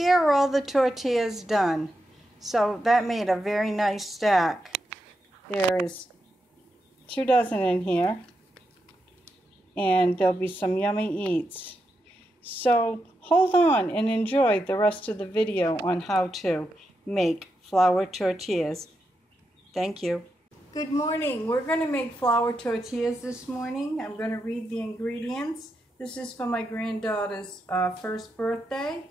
Here are all the tortillas done. So that made a very nice stack. There is 2 dozen in here, and there'll be some yummy eats. So hold on and enjoy the rest of the video on how to make flour tortillas. Thank you. Good morning. We're going to make flour tortillas this morning. I'm going to read the ingredients. This is for my granddaughter's first birthday.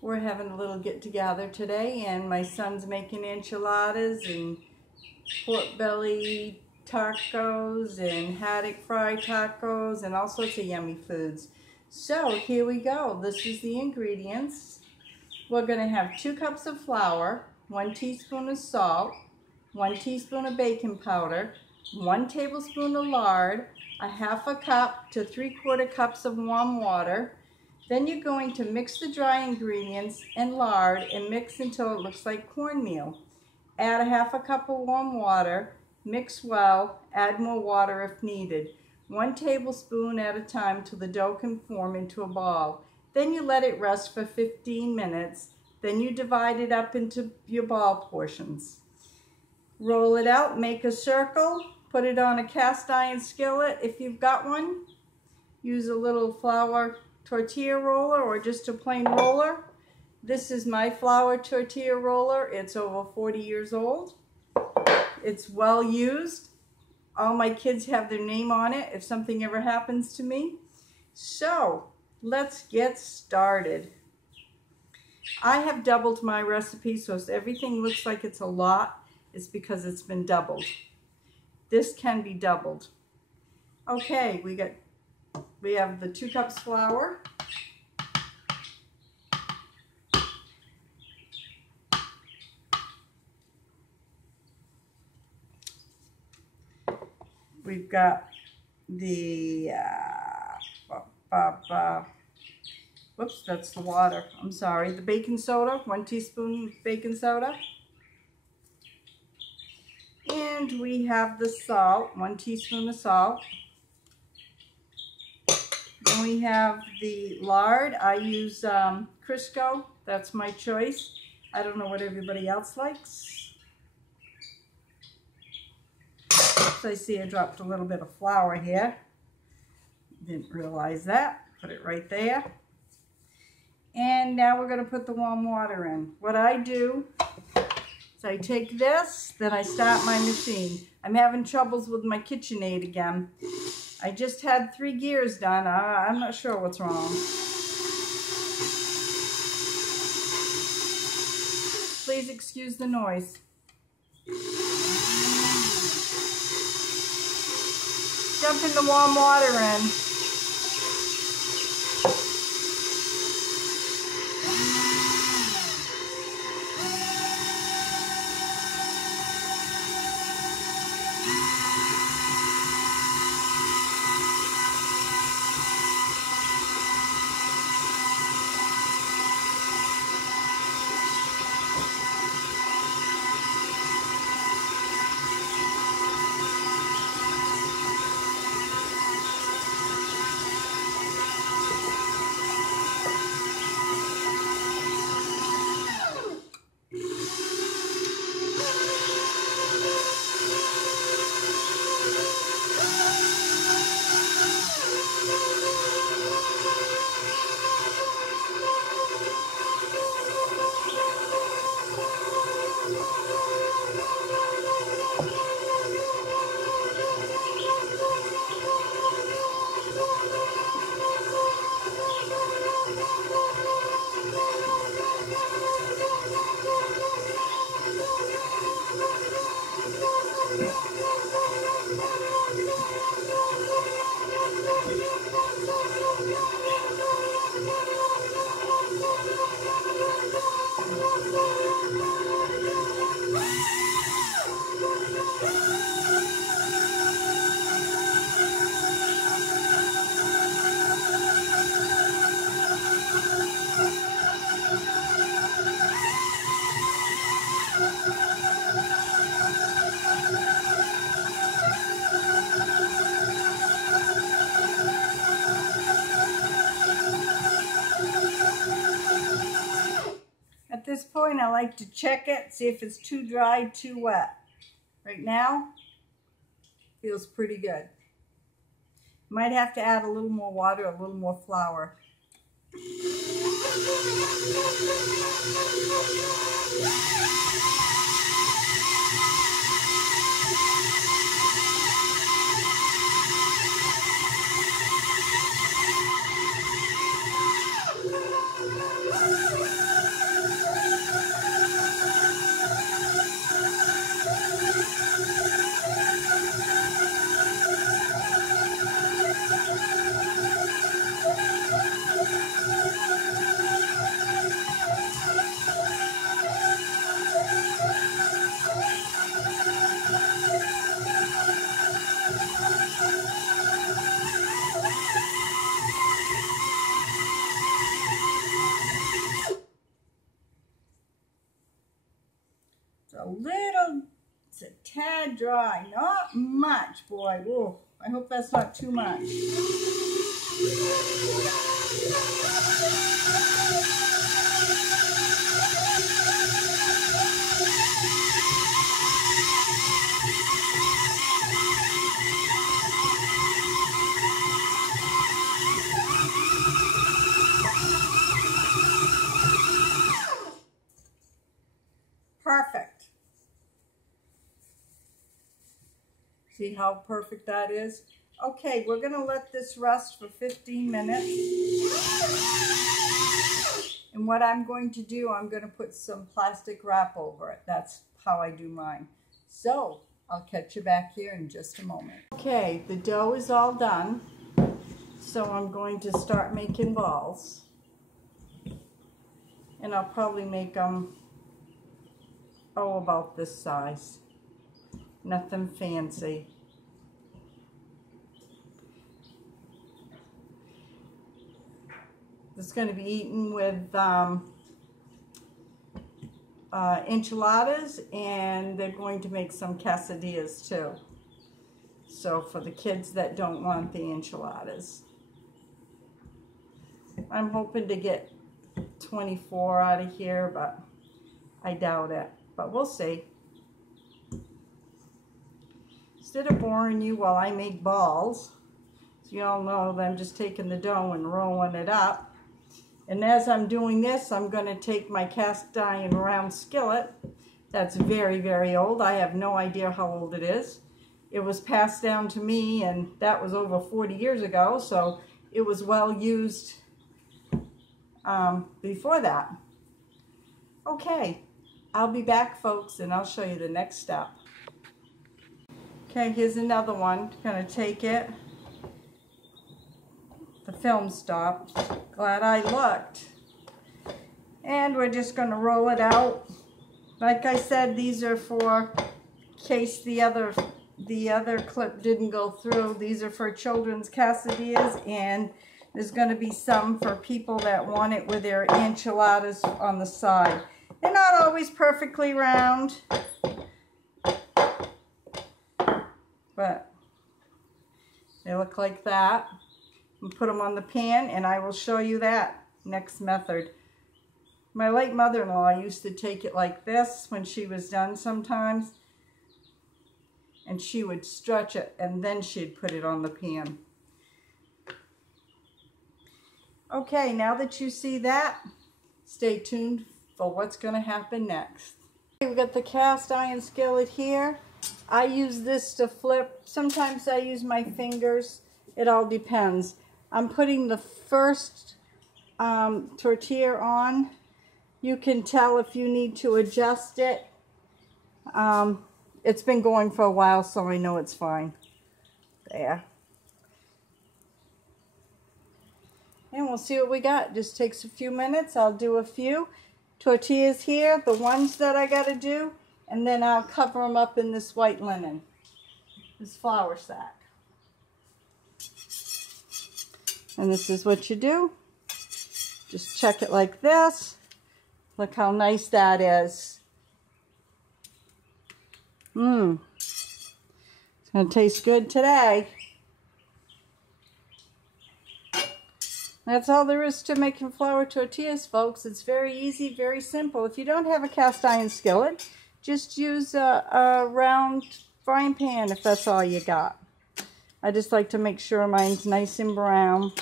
We're having a little get together today, and my son's making enchiladas and pork belly tacos and haddock fry tacos and all sorts of yummy foods. So here we go. This is the ingredients. We're going to have 2 cups of flour, 1 teaspoon of salt, 1 teaspoon of baking powder, 1 tablespoon of lard, a 1/2 cup to 3/4 cups of warm water. Then you're going to mix the dry ingredients and lard and mix until it looks like cornmeal. Add a 1/2 cup of warm water, mix well, add more water if needed. 1 tablespoon at a time till the dough can form into a ball. Then you let it rest for 15 minutes. Then you divide it up into your ball portions. Roll it out, make a circle, put it on a cast iron skillet if you've got one. Use a little flour tortilla roller or just a plain roller. This is my flour tortilla roller. It's over 40 years old. It's well used. All my kids have their name on it if something ever happens to me. So let's get started. I have doubled my recipe, so if everything looks like it's a lot, it's because it's been doubled. This can be doubled. Okay, we have the 2 cups flour. We've got the, whoops, that's the water. I'm sorry. The baking soda, 1 teaspoon baking soda. And we have the salt, 1 teaspoon of salt. Then we have the lard. I use Crisco. That's my choice. I don't know what everybody else likes. So I see I dropped a little bit of flour here. Didn't realize that. Put it right there. And now we're going to put the warm water in. What I do is I take this, then I start my machine. I'm having troubles with my KitchenAid again. I just had 3 gears done. I'm not sure what's wrong. Please excuse the noise. Dumping the warm water in. this point, I like to check it, see if it's too dry, too wet. Right now, feels pretty good. Might have to add a little more water, a little more flour. It's a tad dry, not much, boy. Ooh, I hope that's not too much. Perfect. See how perfect that is? Okay, we're gonna let this rest for 15 minutes. And what I'm going to do, I'm gonna put some plastic wrap over it. That's how I do mine. So, I'll catch you back here in just a moment. Okay, the dough is all done. So I'm going to start making balls. And I'll probably make them, about this size. Nothing fancy. It's going to be eaten with enchiladas, and they're going to make some quesadillas too. So for the kids that don't want the enchiladas. I'm hoping to get 24 out of here, but I doubt it. But we'll see. Instead of boring you while I make balls, so you all know that I'm just taking the dough and rolling it up. And as I'm doing this, I'm going to take my cast iron round skillet. That's very, very old. I have no idea how old it is. It was passed down to me, and that was over 40 years ago, so it was well used before that. Okay, I'll be back, folks, and I'll show you the next step. Okay, here's another one. Gonna take it. The film stopped. Glad I looked. And we're just gonna roll it out. Like I said, these are for in case the other clip didn't go through. These are for children's quesadillas, and there's gonna be some for people that want it with their enchiladas on the side. They're not always perfectly round, but they look like that. And put them on the pan, and I will show you that next method. My late mother-in-law used to take it like this when she was done sometimes, and she would stretch it, and then she'd put it on the pan. Okay, now that you see that, stay tuned for what's going to happen next. We've got the cast iron skillet here. I use this to flip. Sometimes I use my fingers. It all depends. I'm putting the first tortilla on. You can tell if you need to adjust it. It's been going for a while, so I know it's fine. There. And we'll see what we got. Just takes a few minutes. I'll do a few tortillas here, the ones that I got to do, and then I'll cover them up in this white linen, this flour sack. And this is what you do. Just check it like this. Look how nice that is. It's going to taste good today. That's all there is to making flour tortillas, folks. It's very easy, very simple. If you don't have a cast iron skillet, just use a round frying pan if that's all you got. I just like to make sure mine's nice and brown.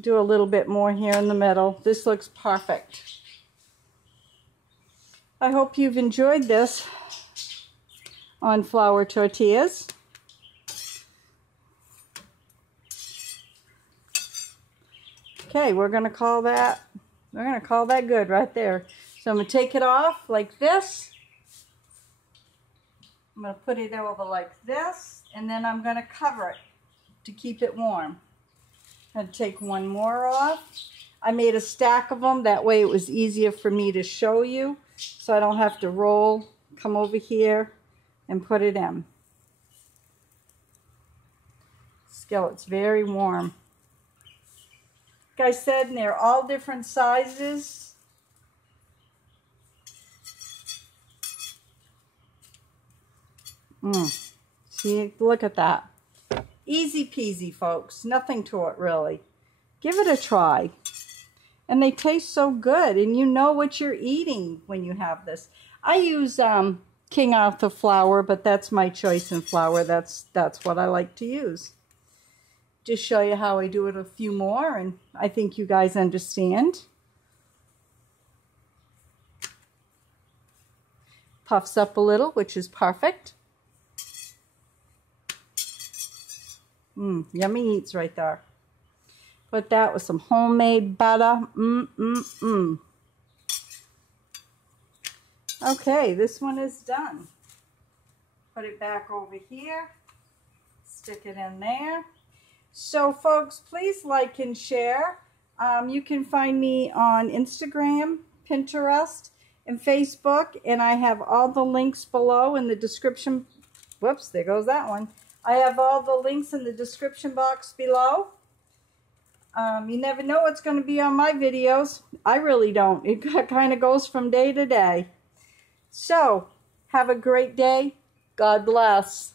Do a little bit more here in the middle. This looks perfect. I hope you've enjoyed this on flour tortillas. Okay, we're going to call that good right there. So I'm going to take it off like this. I'm going to put it over like this, and then I'm going to cover it to keep it warm. I'm going to take one more off. I made a stack of them, that way it was easier for me to show you, so I don't have to roll, come over here, and put it in. Skillet's very warm. Like I said, and they're all different sizes. See, look at that. Easy peasy, folks. Nothing to it, really. Give it a try. And they taste so good, and you know what you're eating when you have this. I use King Arthur flour, but that's my choice in flour. That's what I like to use. Just show you how I do it a few more, and I think you guys understand. Puffs up a little, which is perfect. Yummy eats right there. Put that with some homemade butter. Okay, this one is done. Put it back over here. Stick it in there. So folks, please like and share. You can find me on Instagram, Pinterest, and Facebook, and I have all the links below in the description. Whoops, there goes that one. I have all the links in the description box below. You never know what's going to be on my videos. I really don't. It kind of goes from day to day. So, have a great day. God bless.